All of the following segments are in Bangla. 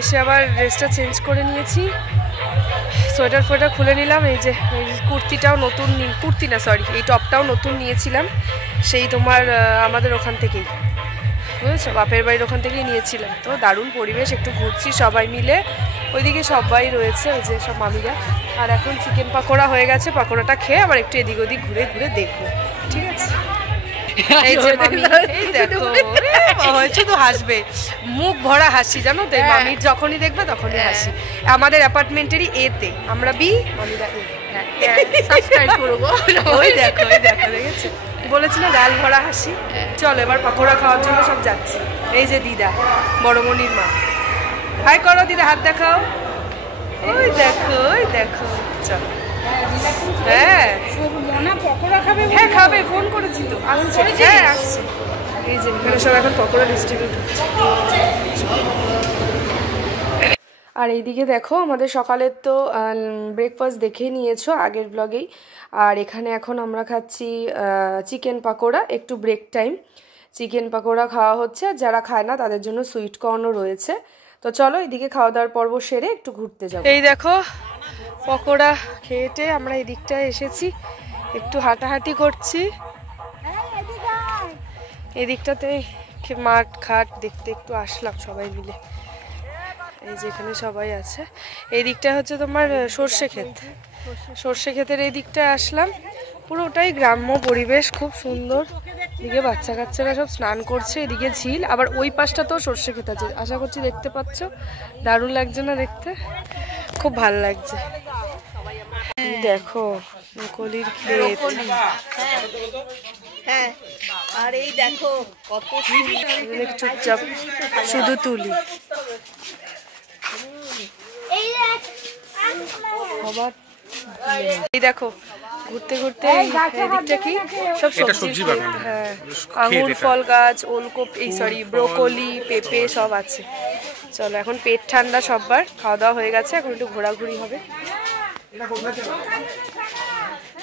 এসে আবার ড্রেসটা চেঞ্জ করে নিয়েছি, সোয়েটার ফোয়েটার খুলে নিলাম। এই যে এই কুর্তিটাও নতুন, কুর্তি না সরি, এই টপটাও নতুন নিয়েছিলাম সেই তোমার আমাদের ওখান থেকেই, বুঝেছো, বাপের বাড়ির ওখান থেকেই নিয়েছিলাম। তো দারুণ পরিবেশ, একটু ঘুরছি সবাই মিলে, ওইদিকে সবাই রয়েছে, ওই যে সব মামিরা। আর এখন চিকেন পাকোড়া হয়ে গেছে, পাকোড়াটা খেয়ে আবার একটু এদিক ওদিক ঘুরে ঘুরে দেখবো, ঠিক আছে? এই যে মামি, এই দেখো শুধু হাসবে, মুখ ভরা হাসি, জানো তো, মামির যখনই দেখবে তখনই হাসি। আমাদের অ্যাপার্টমেন্টেরই এতে, আমরা বি, মামিরা এ, সাবস্ক্রাইব করবো। ওই দেখো, ওই দেখো, দেখেছো, বলেছি না ডাল ভরা হাসি। চলো এবার পাকোড়া খাওয়ার জন্য সব যাচ্ছি। এই যে দিদা, বড়মণির মা, হাই করো দিদা, হাত দেখাও, ওই দেখো, ওই দেখো, চলো। হ্যাঁ হ্যাঁ খাবে, ফোন করেছি তো, আসছে, হ্যাঁ আসছে। এই যে এখানে সব এখন পকোড়া ডিস্ট্রিবিউট হচ্ছে। আর এইদিকে দেখো আমাদের সকালের তো ব্রেকফাস্ট দেখেই নিয়েছো আগের ব্লগেই। আর এখানে এখন আমরা খাচ্ছি চিকেন পাকোড়া, একটু ব্রেক টাইম, চিকেন পাকোড়া খাওয়া হচ্ছে। আর যারা খায় না তাদের জন্য সুইট কর্নও রয়েছে। তো চলো এদিকে খাওয়া দাওয়ার পর্ব সেরে একটু ঘুরতে যাবো। এই দেখো পকোড়া খেয়েটে আমরা এই দিকটায় এসেছি, একটু হাঁটাহাঁটি করছি। এই দিকটাতে মাঠ ঘাট দেখতে একটু আসলাম সবাই মিলে। এই যে এখানে সবাই আছে। এই দিকটা হচ্ছে তোমার সর্ষে ক্ষেত, সর্ষে ক্ষেতের এই দিকটায় আসলাম। পুরোটাই গ্রাম্য পরিবেশ, খুব সুন্দর। এদিকে বাচ্চা কাচ্চারা সব স্নান করছে, এদিকে ঝিল, আবার ওই পাশটা তো সর্ষে ক্ষেত আছে, আশা করছি দেখতে পাচ্ছ। দারুণ লাগছে না দেখতে, খুব ভালো লাগছে। দেখো ব্রোকলির ক্ষেত, হ্যাঁ, আর এই দেখো কত চুপচাপ শুধু তুলি। এই দেখো ঘুরতে ঘুরতে এদিকটা কি সব সবজি, হ্যাঁ, আঙুর ফল গাছ, ওলকপি, এই সরি ব্রোকলি, পেঁপে সব আছে। চলো এখন পেট ঠান্ডা সববার, খাওয়া দাওয়া হয়ে গেছে, এখন একটু ঘোরাঘুরি হবে।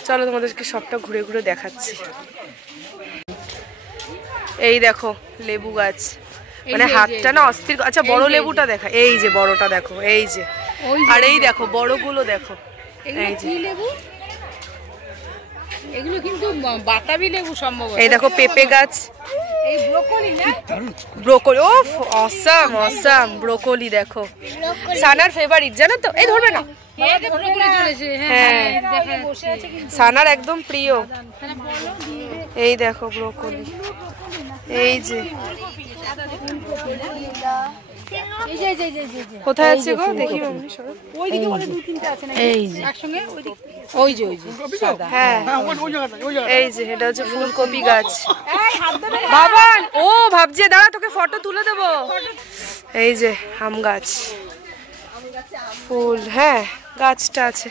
চলো তোমাদেরকে সবটা ঘুরে ঘুরে দেখাচ্ছি। এই দেখো লেবু গাছ, মানে হাতটা না অস্থির। আচ্ছা বড় লেবুটা দেখা, এই যে বড়টা দেখো, এই যে, আর এই দেখো বড়গুলো দেখো, এই যে এগুলো কিন্তু বাতাবি লেবু সম্ভবত। এই দেখো পেঁপে গাছ, এই ব্রোকলি না, ব্রোকলি, ওফ অসাম অসাম ব্রোকলি দেখো, সানার ফেভারিট জানো তো। এই ধরবে না, হ্যাঁ সানার একদম প্রিয়। এই দেখো ব্রোকলি, এই যে কোথায় আছে গো দেখি মাম্মি, ওইদিকে ওই দুই তিনটা আছে না, এই যে একসঙ্গে ওই যে সাদা, হ্যাঁ এই যে এটা হচ্ছে ফুলকপি গাছ। বাবান ও ভাবছি দাঁড়া তোকে ফটো তুলে দেবো। এই যে আম গাছ, ফুল, হ্যাঁ গাছটা আছে।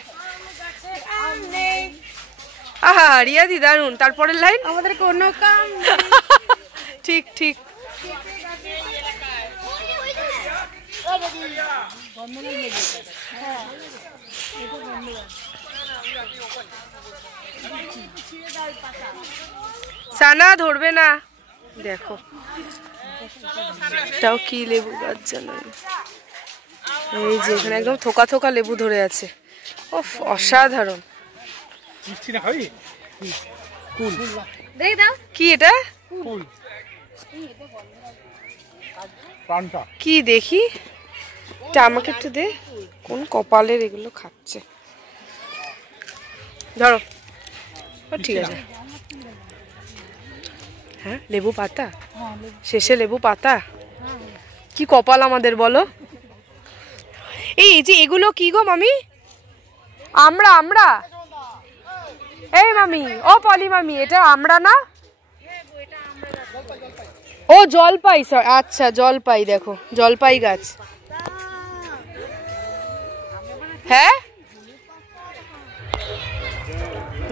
আহা রিয়াদি দারুন। তারপরের লাইন, আমাদের কোনো কাম ঠিক ঠিক। সানা ধরবে না, দেখো এটাও কি লেবু গাছ জানো। এই যে এখানে একদম থোকা থোকা লেবু ধরে আছে, ওফ অসাধারণ। কি এটা কি দেখি, এটা আমাকে একটু দে, কোন কপালের এগুলো খাচ্ছে, ধরো। ঠিক আছে, হ্যাঁ লেবু পাতা, শেষে লেবু পাতা, কি কপাল আমাদের বলো। এই যে এগুলো কি গো মামি, আমরা আমরা এই মামি, ও পলি মামি, এটা আমরা না, ও জলপাই, আচ্ছা জলপাই, দেখো জলপাই গাছ, হ্যাঁ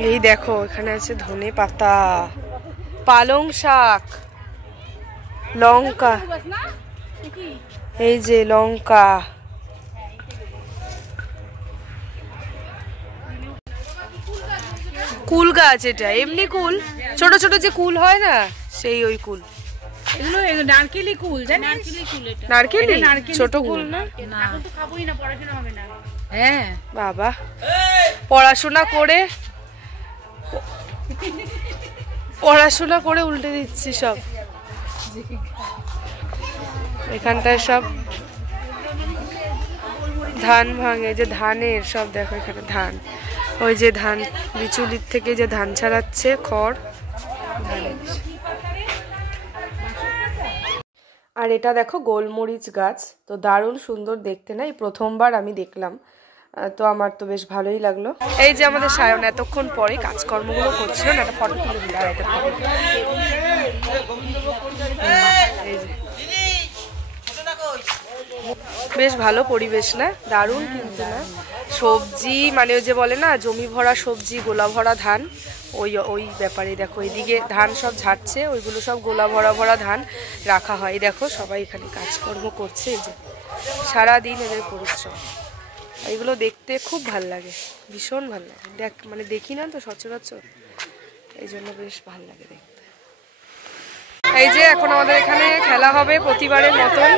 এই দেখো এখানে আছে ধনে পাতা, পালং শাক, লঙ্কা, এই যে লঙ্কা, কুল গাছ, এটা এমনি কুল, ছোট ছোট যে কুল হয় না সেই ওই কুল। এগুলো নারকেলি কুল, জানিস? নারকেলি কুল, এটা নারকেলি ছোট কুল না? এখন তো খাবোই না, পড়াশোনা হবে না। হ্যাঁ বাবা, পড়াশোনা করে উল্টে দিচ্ছি সব। এখানটায় সব ধান ভাঙে, যে ধানের সব দেখো এখানে ধান, ওই যে ধান বিচুলির থেকে যে ধান ছাড়াচ্ছে খড় ধানের। আর এটা দেখো গোলমরিচ গাছ, তো দারুণ সুন্দর দেখতে না? এই প্রথমবার আমি দেখলাম, তো আমার তো বেশ ভালোই লাগলো। এই যে আমাদের সায়ন এতক্ষণ পরে কাজকর্মগুলো করছিল না, একটা ফটো তুলে দিল। এই যে বেশ ভালো পরিবেশ না? দারুণ কিন্তু না? সবজি মানে ওই যে বলে না জমি ভরা সবজি গোলা ভরা ধান, ওই ব্যাপারে দেখো এদিকে ধান সব ঝাড়ছে, ওইগুলো সব গোলা ভরা ভরা ধান রাখা হয়। দেখো সবাই এখানে কাজকর্ম করছে, এই যে সারাদিন এদের পরিশ্রম। এগুলো দেখতে খুব ভাল লাগে, ভীষণ ভাল লাগে। মানে দেখি না তো সচরাচর, এই জন্য বেশ ভাল লাগে দেখতে। এই যে এখন আমাদের এখানে খেলা হবে প্রতিবারের মতোই।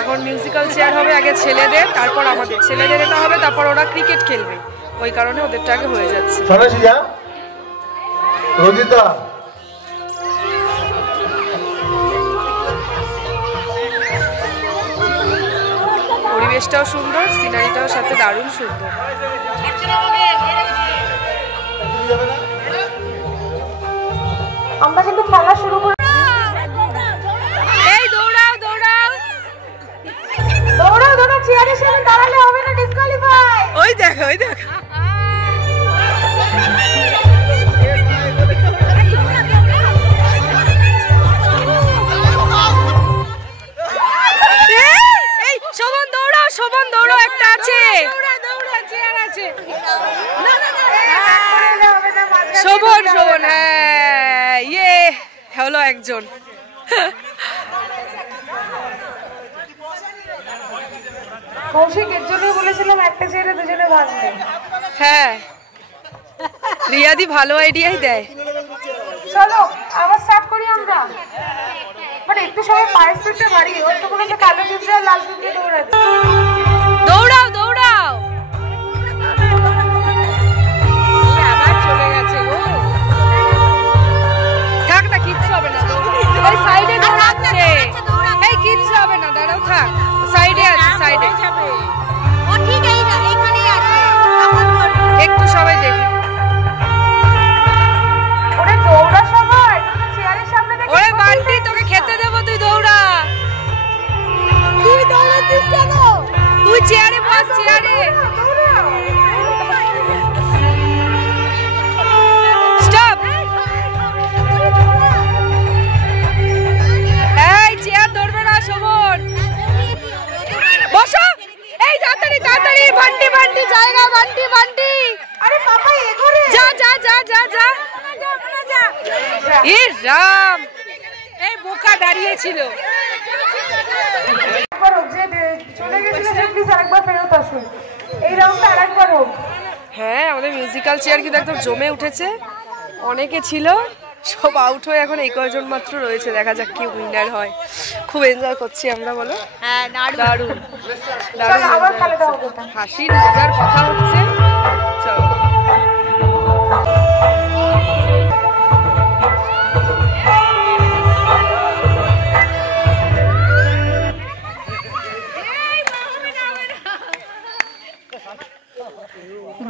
এখন মিউজিক্যাল চেয়ার হবে, আগে ছেলেদের, তারপর আমাদের। ছেলেদের এটা হবে, তারপর ওরা ক্রিকেট খেলবে, ওই কারণে ওদেরটা আগে হয়ে যাচ্ছে। পরিবেশটাও সুন্দর, সিনারিটাও সাথে দারুণ সুন্দর। আমরা কিন্তু খেলা শুরু করে এই দৌড়াও দৌড়াও দৌড়াও দৌড়াও, চেয়ারের সামনে দাঁড়ালে হবে না, ডিসকোয়ালিফাই। ওই দেখো ওই দেখো, এই শোভন দৌড়াও, শোভন দৌড়াও, একটা আছে চেয়ার আছে শোভন, শোভন হ্যাঁ, ইয়ে হলো একজন। কৌশিক এর জন্যই বলেছিলাম একটা চেয়ারে দুজনে বসবে। হ্যাঁ, রিয়াদি ভালো আইডিয়াই দেয়। চলো আবার স্টার্ট করি আমরা, মানে একটু সময় পায়ের স্পিডটা বাড়িয়ে, ওর তো কোনো কালো জুতরা লাল জুতরা দৌড়াচ্ছে। দৌড়াও দৌড়াও, আবার চলে গেছে গো। থাক না, কিচ্ছু হবে না, ওই সাইডে দৌড়াচ্ছে, এই কিচ্ছু হবে না, দাঁড়াও থাক, সাইডে আছে, সাইডে ও ঠিক এইখানেই আছে, একটু সবাই দেখি। ওরে দৌড়া সবাই, চেয়ারের সামনে দেখে। ওরে বান্টি তোকে খেতে দেব, তুই দৌড়া। তুই দৌড়াচ্ছিস কেন? তুই চেয়ারে বস, চেয়ারে স্টপ। এই চেয়ার ধরবে না শোভন, বসো। এই তাড়াতাড়ি তাড়াতাড়ি, বান্টি বান্টি জায়গা, বান্টি বান্টি। আরে বাবা এগোরে যা যা যা যা যা। এ রাম, এই বোকা দাঁড়িয়ে ছিল। একবার যে চলে গেছিল যে প্লিজ আরেকবার ফেরত আসুন, এই রাউন্ডটা আরেকবার হোক। হ্যাঁ, আমাদের মিউজিক্যাল চেয়ার কিন্তু একদম জমে উঠেছে, অনেকে ছিল, সব আউট হয়ে এখন এই কয়জন মাত্র রয়েছে। দেখা যাক কি উইনার হয়। খুব এনজয় করছি আমরা, বলো? হ্যাঁ, দারুণ দারুণ আবার খেলাটা হবে, হাসির মজার কথা হচ্ছে। চলো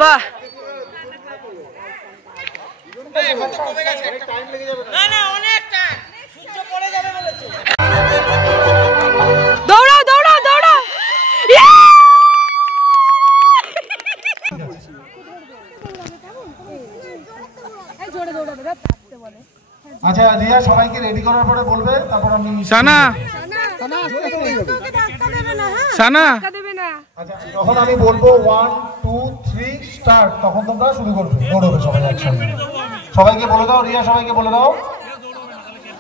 বাহ, দৌড়াও দৌড়াও দৌড়াও। আচ্ছা রিয়া সবাইকে রেডি করার পরে বলবে, তারপর আমি সানা সানা আচ্ছা যখন আমি বলবো 1 2 3 স্টার্ট, তখন তোমরা শুরু করবে, দৌড়বে সবাই একসাথে। সবাইকে বলে দাও, রিয়া সবাইকে বলে দাও।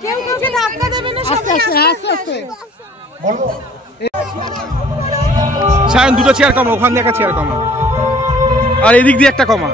কেউ কাউকে ধাক্কা দেবে না, সবাই আস্তে আস্তে বলবো। সায়ন দুটো চেয়ার কমা, ওখান দিয়ে একটা চেয়ার কমা, আর এদিক দিয়ে একটা কমা।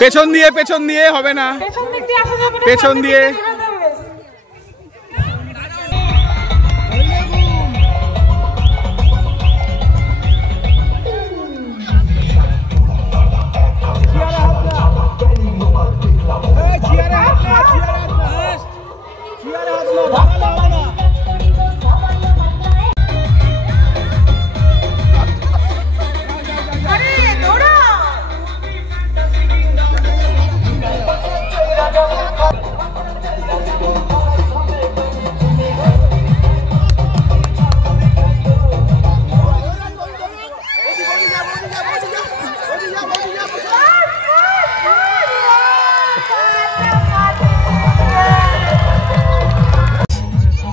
পেছন দিয়ে হবে না, পেছন দিক দিয়ে আসা যাবে না, পেছন দিয়ে।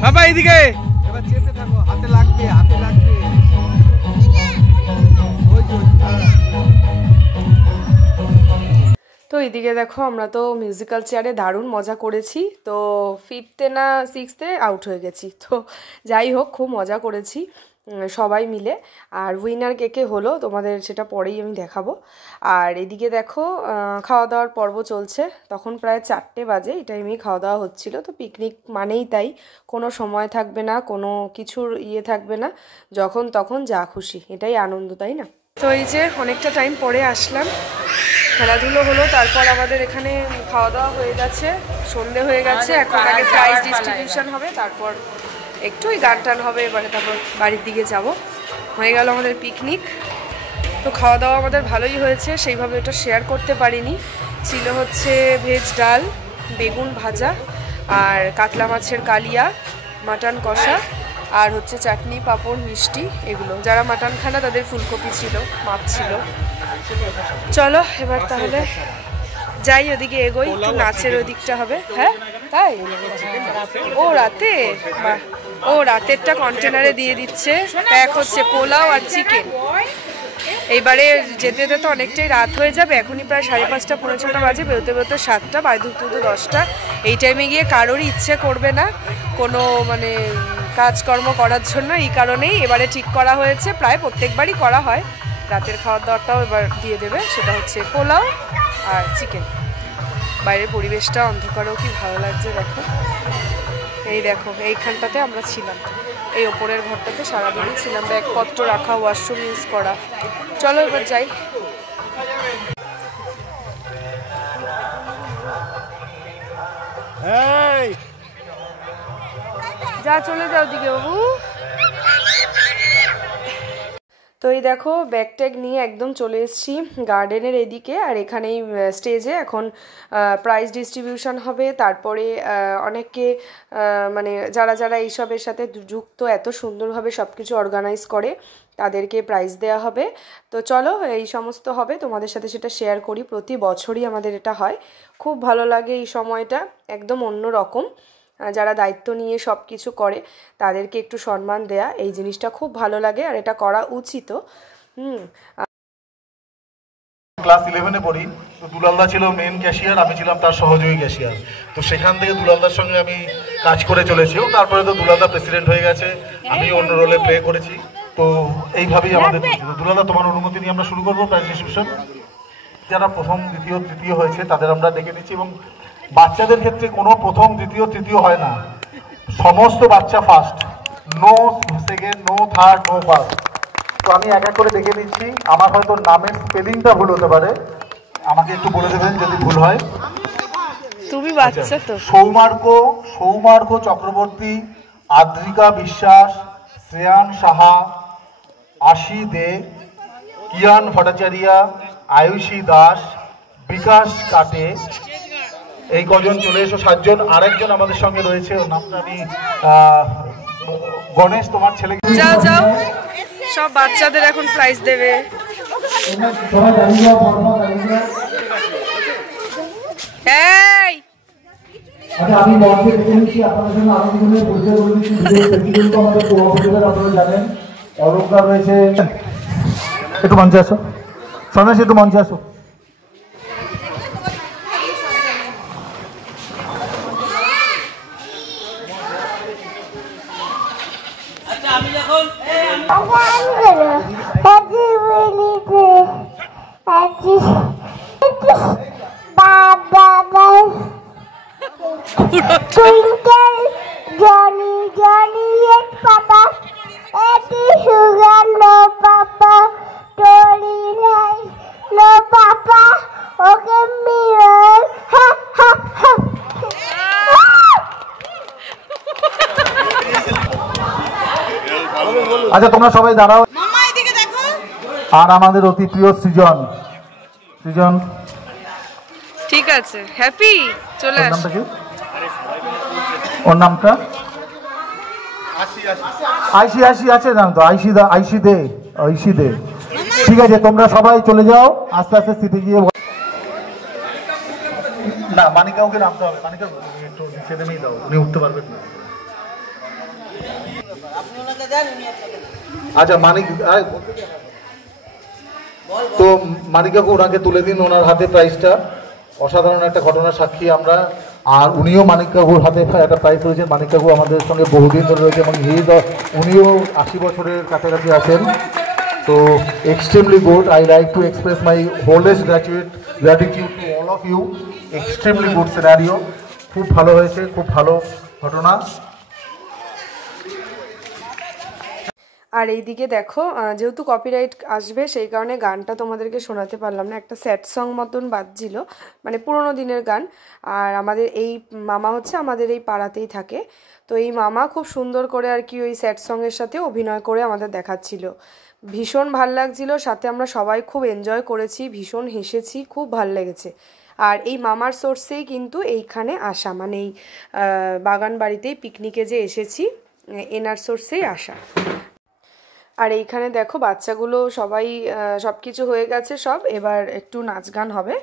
বাবা এইদিকে এবার চেপে থাকো, হাতে লাগবে, হাতে লাগবে। তো এইদিকে দেখো আমরা তো মিউজিক্যাল চেয়ারে দারুণ মজা করেছি। তো 5th না 6th আউট হয়ে গেছি। তো যাই হোক, খুব মজা করেছি সবাই মিলে। আর উইনার কে হলো তোমাদের সেটা পরেই আমি দেখাবো। আর এদিকে দেখো খাওয়া দাওয়ার পর্ব চলছে। তখন প্রায় 4টে বাজে, এই টাইমেই খাওয়া দাওয়া হচ্ছিলো। তো পিকনিক মানেই তাই, কোনো সময় থাকবে না, কোনো কিছুর থাকবে না, যখন তখন যা খুশি, এটাই আনন্দ, তাই না? তো এই যে অনেকটা টাইম পরে আসলাম, খেলাধুলো হলো, তারপর আমাদের এখানে খাওয়া দাওয়া হয়ে গেছে, সন্ধে হয়ে গেছে। এখন আগে প্রাইজ ডিস্ট্রিবিউশন হবে, তারপর একটু গান টান হবে, এবারে তারপর বাড়ির দিকে যাব। হয়ে গেল আমাদের পিকনিক। তো খাওয়া দাওয়া আমাদের ভালোই হয়েছে, সেইভাবে ওটা শেয়ার করতে পারিনি। ছিল হচ্ছে ভেজ ডাল, বেগুন ভাজা, আর কাতলা মাছের কালিয়া, মাটন কষা, আর হচ্ছে চাটনি, পাঁপড়, মিষ্টি, এগুলো। যারা মাটন খায় না তাদের ফুলকপি ছিল, মাছ ছিল। চলো এবার তাহলে যাই, ওদিকে এগোই, একটু নাচের ওদিকটা হবে। হ্যাঁ তাই? ও রাতে, বাহ, ও রাতেরটা কন্টেনারে দিয়ে দিচ্ছে, প্যাক হচ্ছে পোলাও আর চিকেন। এইবারে যেতে যেতে তো অনেকটাই রাত হয়ে যাবে, এখনই প্রায় 5:30 পৌনে 6টা বাজে, বেরোতে বেরোতে 7টা, বাড়ি ঢুকতে 10টা। এই টাইমে গিয়ে কারোরই ইচ্ছে করবে না কোনো মানে কাজকর্ম করার জন্য। এই কারণেই এবারে ঠিক করা হয়েছে, প্রায় প্রত্যেকবারই করা হয়, রাতের খাওয়ার দাওয়াটাও এবার দিয়ে দেবে। সেটা হচ্ছে পোলাও আর চিকেন। বাইরের পরিবেশটা অন্ধকারেও কি ভালো লাগছে দেখো। এই দেখো এইখানটাতে আমরা ছিলাম, এই ওপরের ঘরটাতে সারাদিনই ছিলাম, ব্যাগপত্র রাখা, ওয়াশরুম ইউজ করা। চলো এবার যাই। যা চলে যাও দিকে বাবু। তো এই দেখো ব্যাগ ট্যাগ নিয়ে একদম চলে এসেছি গার্ডেনের এদিকে। আর এখানেই স্টেজে এখন প্রাইজ ডিস্ট্রিবিউশন হবে। তারপরে অনেককে মানে যারা যারা এইসবের সাথে যুক্ত, এত সুন্দরভাবে সব কিছু অর্গানাইজ করে, তাদেরকে প্রাইজ দেওয়া হবে। তো চলো এই সমস্ত হবে, তোমাদের সাথে সেটা শেয়ার করি। প্রতি বছরই আমাদের এটা হয়, খুব ভালো লাগে এই সময়টা, একদম অন্য রকম। যারা দায়িত্ব নিয়ে সব কিছু করে তাদেরকে একটু সম্মান দেয়া, এই জিনিসটা খুব ভালো লাগে, আর এটা করা উচিত। ক্লাস 11-এ পড়ি, তো দুলালদা ছিল মেন ক্যাশিয়ার, আমি ছিলাম তার সহযোগী ক্যাশিয়ার। তো সেখান থেকে দুলালদার সঙ্গে আমি কাজ করে চলেছি। তারপরে তো দুলালদা প্রেসিডেন্ট হয়ে গেছে, আমি অন্য রোলে প্লে করেছি। তো এইভাবেই আমাদের দুলালদা, তোমার অনুমতি নিয়ে আমরা শুরু করবো প্রাইজ ডিস্ট্রিবিউশন। যারা প্রথম, দ্বিতীয়, তৃতীয় হয়েছে তাদের আমরা ডেকে নিচ্ছি। এবং বাচ্চাদের ক্ষেত্রে কোনো প্রথম, দ্বিতীয়, তৃতীয় হয় না, সমস্ত বাচ্চা first, no second, no third, no first. তো আমি এক এক করে দেখে নিচ্ছি। আমার হয়তো নামের স্পেলিংটা ভুল হতে পারে, আমাকে একটু বলে দেবেন যদি ভুল হয়। তুমি বাচ্চা তো। সৌমার্ঘ চক্রবর্তী, আদ্রিকা বিশ্বাস, শ্রেয়ান সাহা, আশি দে, কিয়ান ভট্টাচার্য, আয়ুষী দাস, বিকাশ কাটে, এই কজন চলে এসো। 7 জন। আরেকজন আমাদের সঙ্গে রয়েছে, ওর নামটা আমি গণেশ, তোমার ছেলে। যাও যাও, সব বাচ্চাদের এখন প্রাইজ দেবে। এই আচ্ছা, আমি মঞ্চে দেখে নিচ্ছি, আপনাদের জন্য আরো দুজনের পরিচয় করে দিচ্ছি। আমাদের সভাপতিদের আপনারা জানেন, অলঙ্কার রয়েছে। একটু মঞ্চে আসো সন্ন্যাসী, একটু মঞ্চে আসো। আচ্ছা তোমরা সবাই দাঁড়াও। আর আমাদের অতি প্রিয় সৃজন, সৃজন ঠিক আছে, হ্যাপি চলে ওর আস। নামটা কি? ওর নামটা আইসি আইসি আছে জানো তো, আইসি দা, আইসি দে, আইসি দে। ঠিক আছে তোমরা সবাই চলে যাও আস্তে আস্তে সিটে গিয়ে। না মানিকাকে নামতে হবে, মানিকা একটু নিচে নেমেই দাও, উনি উঠতে পারবেন না। আচ্ছা মানিক, তো মানিকাকে ওনাকে তুলে দিন, ওনার হাতে প্রাইজটা। অসাধারণ একটা ঘটনার সাক্ষী আমরা। আর উনিও মানিক কাকুর হাতে একটা প্রাইজ রয়েছেন। মানিক কাকু আমাদের সঙ্গে বহুদিন ধরে রয়েছে এবং উনিও 80 বছরের কাছাকাছি আছেন। তো extremely good. I like to express my holiest gratitude to all of you. Extremely good scenario, খুব ভালো হয়েছে, খুব ভালো ঘটনা। আর এইদিকে দেখো, যেহেতু কপিরাইট আসবে সেই কারণে গানটা তোমাদেরকে শোনাতে পারলাম না, একটা স্যাড সং মতন বাজছিল, মানে পুরোনো দিনের গান। আর আমাদের এই মামা হচ্ছে আমাদের এই পাড়াতেই থাকে, তো এই মামা খুব সুন্দর করে আর কি ওই স্যাড সঙের সাথে অভিনয় করে আমাদের দেখাচ্ছিল। ভীষণ ভাল লাগছিল, সাথে আমরা সবাই খুব এনজয় করেছি, ভীষণ হেসেছি, খুব ভাল লেগেছে। আর এই মামার সোর্সেই কিন্তু এইখানে আসা, মানে এই বাগান বাড়িতেই পিকনিকে যে এসেছি এনার সোর্সেই আসা। আর এইখানে দেখো বাচ্চাগুলো সবাই সব কিছু হয়ে গেছে সব, এবার একটু নাচ গান হবে,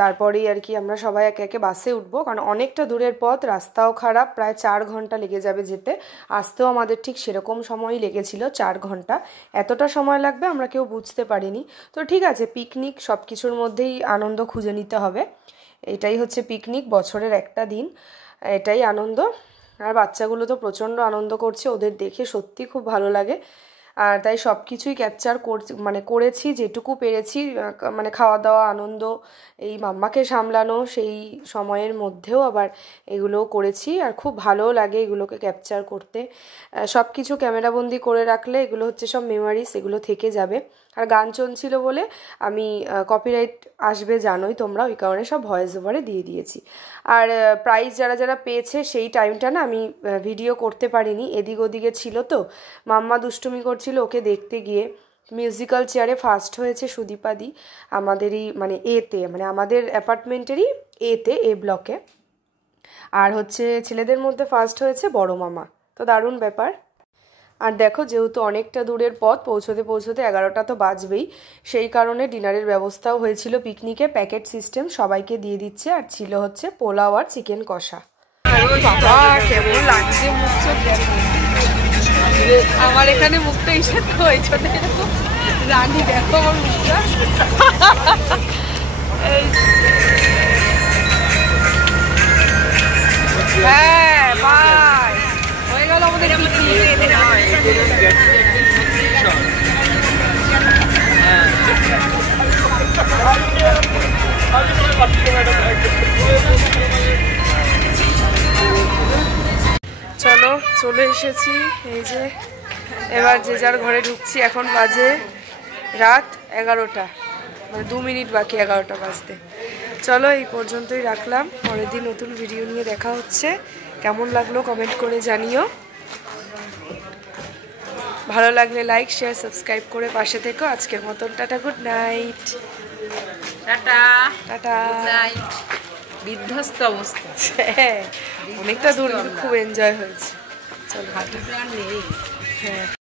তারপরেই আর কি আমরা সবাই একে একে বাসে উঠবো, কারণ অনেকটা দূরের পথ, রাস্তাও খারাপ, প্রায় 4 ঘন্টা লেগে যাবে যেতে। আসতেও আমাদের ঠিক সেরকম সময়ই লেগেছিল, 4 ঘন্টা। এতটা সময় লাগবে আমরা কেউ বুঝতে পারিনি। তো ঠিক আছে, পিকনিক, সব কিছুর মধ্যেই আনন্দ খুঁজে নিতে হবে, এটাই হচ্ছে পিকনিক, বছরের একটা দিন, এটাই আনন্দ। আর বাচ্চাগুলো তো প্রচণ্ড আনন্দ করছে, ওদের দেখে সত্যি খুব ভালো লাগে। আর তাই সব কিছুই ক্যাপচার করেছি যেটুকু পেরেছি, মানে খাওয়া দাওয়া, আনন্দ, এই মাম্মাকে সামলানো সেই সময়ের মধ্যেও আবার এগুলোও করেছি। আর খুব ভালো লাগে এগুলোকে ক্যাপচার করতে। সব কিছু ক্যামেরাবন্দি করে রাখলে এগুলো হচ্ছে সব মেমোরিজ, এগুলো থেকে যাবে। আর গান চলছিল বলে আমি কপিরাইট আসবে জানোই তোমরা, ওই কারণে সব ভয়েস ওভারে দিয়ে দিয়েছি। আর প্রাইজ যারা যারা পেয়েছে সেই টাইমটা না আমি ভিডিও করতে পারিনি, এদিক ওদিকে ছিল তো, মাম্মা দুষ্টুমি করছিল, ওকে দেখতে গিয়ে। মিউজিক্যাল চেয়ারে ফার্স্ট হয়েছে সুদীপাদি, আমাদেরই মানে এতে, মানে আমাদের অ্যাপার্টমেন্টেরই এতে, এ ব্লকে। আর হচ্ছে ছেলেদের মধ্যে ফার্স্ট হয়েছে বড় মামা, তো দারুণ ব্যাপার। আর দেখো যেহেতু অনেকটা দূরের পথ, পৌঁছতে পৌঁছতে 11টা তো বাজবেই, সেই কারণে ডিনারের ব্যবস্থাও হয়েছিল পিকনিকে, প্যাকেট সিস্টেম সবাইকে দিয়ে দিচ্ছে। আর ছিল হচ্ছে পোলাও আর চিকেন কষা। বাবা কেমন লাগছে মুখ চোখ দেখো, আমার এখানে মুখটা ইসে তো ওই জন্য রানী দেখো আমার মুখটা। হ্যাঁ বাই, হয়ে গেল আমাদের চলো চলে এসেছি, এই যে এবার যে যার ঘরে ঢুকছি। এখন বাজে রাত 11টা, মানে 2 মিনিট বাকি 11টা বাজতে। চলো এই পর্যন্তই রাখলাম, পরের দিন নতুন ভিডিও নিয়ে দেখা হচ্ছে। কেমন লাগলো কমেন্ট করে জানিও, ভালো লাগলে লাইক শেয়ার সাবস্ক্রাইব করে পাশে থেকো। আজকের মতন tata, good night. Tata tata. বিধ্বস্ত অবস্থা, হ্যাঁ অনেকটা দূর, খুব এনজয় হয়েছে। চলো হ্যাঁ।